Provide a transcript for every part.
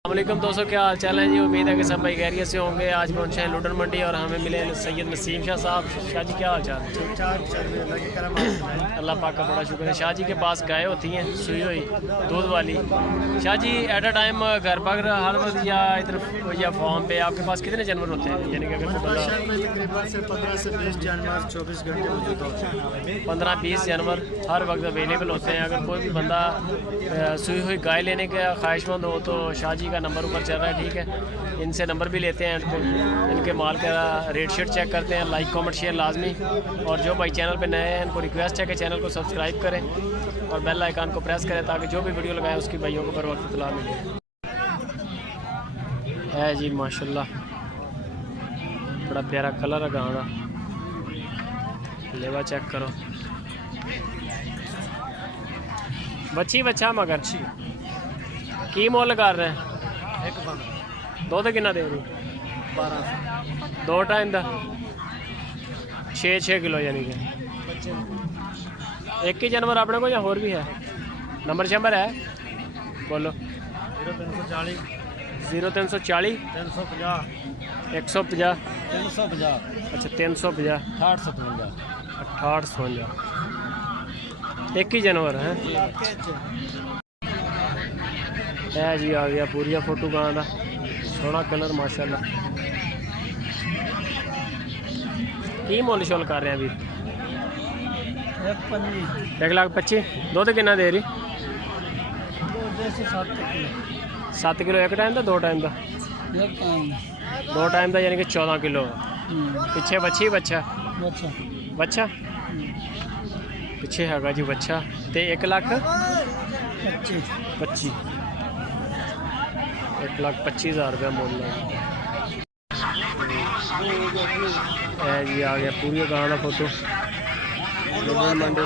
अस्सलामुअलैकुम दोस्तों, क्या हाल चाल है जी। उम्मीद है कि सब भाई खैरियत से होंगे। आज पहुंचे हैं लुटन मंडी और हमें मिले सैयद नसीम शाह साहब। शाह जी क्या हाल चाल? अल्लाह पाक का बड़ा शुक्र है। शाह जी के पास गाय होती हैं सुई हुई दूध वाली। Shah ji at a time घर पर हर वक्त या इधर या फार्म पे आपके पास कितने जानवर होते हैं? यानी कि अगर कोई बंदा 15 से 20 जानवर 24 घंटे मौजूद होते हैं। 15-20 जानवर हर वक्त अवेलेबल होते हैं। अगर कोई भी बंदा सुई हुई गाय लेने का ख्वाहिशमंद हो तो शाह जी का नंबर ऊपर चल रहा है, ठीक है। इनसे नंबर भी लेते हैं, इनके माल का रेट शेट चेक करते हैं। लाइक कमेंट शेयर लाजमी। और जो भाई चैनल पे नए हैं इनको रिक्वेस्ट है कि चैनल को सब्सक्राइब करें और बेल आइकन को प्रेस करें ताकि जो भी वीडियो लगाएं उसकी भाइयों को बर वक्त इत्तला मिले। है जी माशाल्लाह, बड़ा प्यारा कलर है गाँव का। लेवा चेक करो, बच्ची बच्चा मगर की मुल कर रहे हैं? एक बंद दुध कितना दे रही? 12 दो टाइम का 6-6 किलो यानी कि एक ही जानवर अपने को या होर भी है? नंबर शंबर है बोलो। 0340 0340 350 150 350 अच्छा 350 6857 6857 एक ही जानवर है जी। आ गया पूरी फोटो गां का, सोहना कलर माशाल्लाह। की मुल शोल कर रहे हैं अभी? 1,25,000। दुध कितना दे रही? 7 किलो एक टाइम का, 2 टाइम का? 2 टाइम का यानी कि 14 किलो। पिछे बच्ची बच्चा बच्चा पिछे है जी बच्चा। तो 1,25,000 1,25,000 रुपया मुल है जी। आ गया पूरी गाँव का फोटो मंडी।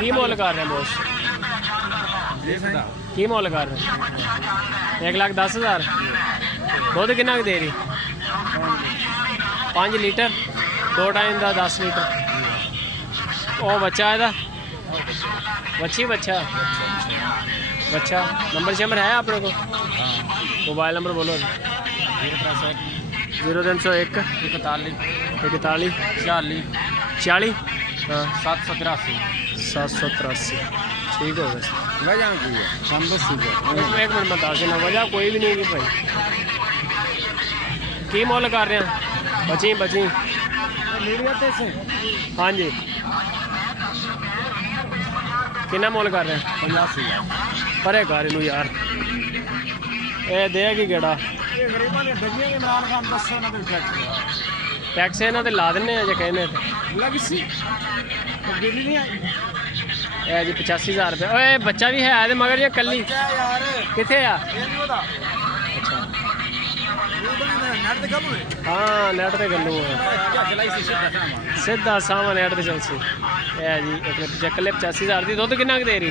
की मुल कर रहे हैं बॉस? की मुल कर रहे हैं? 1,10,000। दुध कितना दे रही? 5 लीटर 2 टाइम का 10 लीटर। ओ बच्चा है बच्ची बच्चा बच्चा। नंबर शंबर है अपने को? मोबाइल नंबर बोलो। 0301 41 40 40 हाँ 783। ठीक हो गया। वजह की है एक मिनट बता देना, वजह कोई भी नहीं है भाई। की मुल कर रहे हैं? बची हाँ जी। कितना मुल कर रहे हैं? 85,000 परे कर इनू यार, ये देगी गेड़ा। टैक्स इन्हों ला दें जो कहने जी 85,000 रुपये। ओए बच्चा भी है मगर ये कली किथे आ? अच्छा हाँ नेट तो गलू है सीधा सामा नेट तो चलसी है जी। एक कले 85,000 की। दुध कितना दे रही?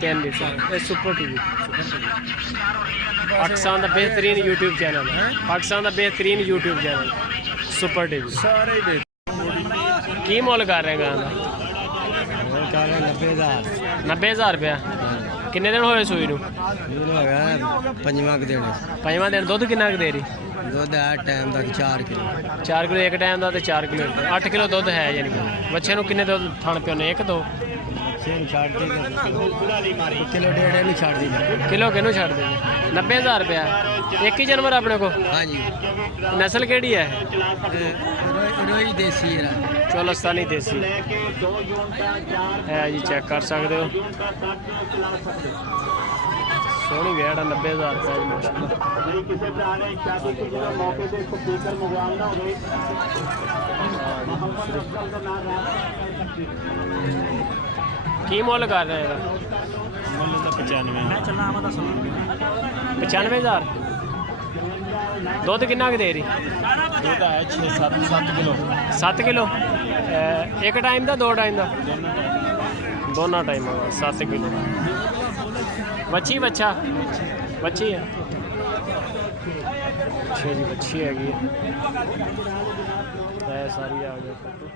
3 लीटर। ये सुपर टीवी पाकिस्तान का बेहतरीन यूट्यूब चैनल है। पाकिस्तान का बेहतरीन यूट्यूब चैनल सुपर टीवी। सारे की मुल कर रहे हैं? 90,000 रुपया। किन्ने दिन होए सूई नू? पंजवां दिन। दुध कितना दे रही? दुध है टाइम तक 4 किलो 4 किलो एक टाइम का। 4 किलो 8 किलो दुध है यानी कि। बच्चे को किन्ने दुध थान पे? 1 2 किलो 1.5 छाड़ दी। किलो किनू छड़ देंगे? 90,000 रुपया। एक ही जानवर अपने को? हाँ जी। नस्ल केड़ी है? रोई देसी चोलस्तानी देसी है जी। चेक कर सकते हो, सोहनी वेड़ है। 90,000 रुपया जी माशाल्लाह। की मुल कर रहे हैं? 95,000। दुध कितना दे रही? दुध है 6-7 किलो 7 किलो एक टाइम का 2 टाइम का दोनों टाइम होगा 7 किलो बच्ची बच्चा बच्ची है अच्छा जी बच्ची हैगी है सारी आ गई फोटो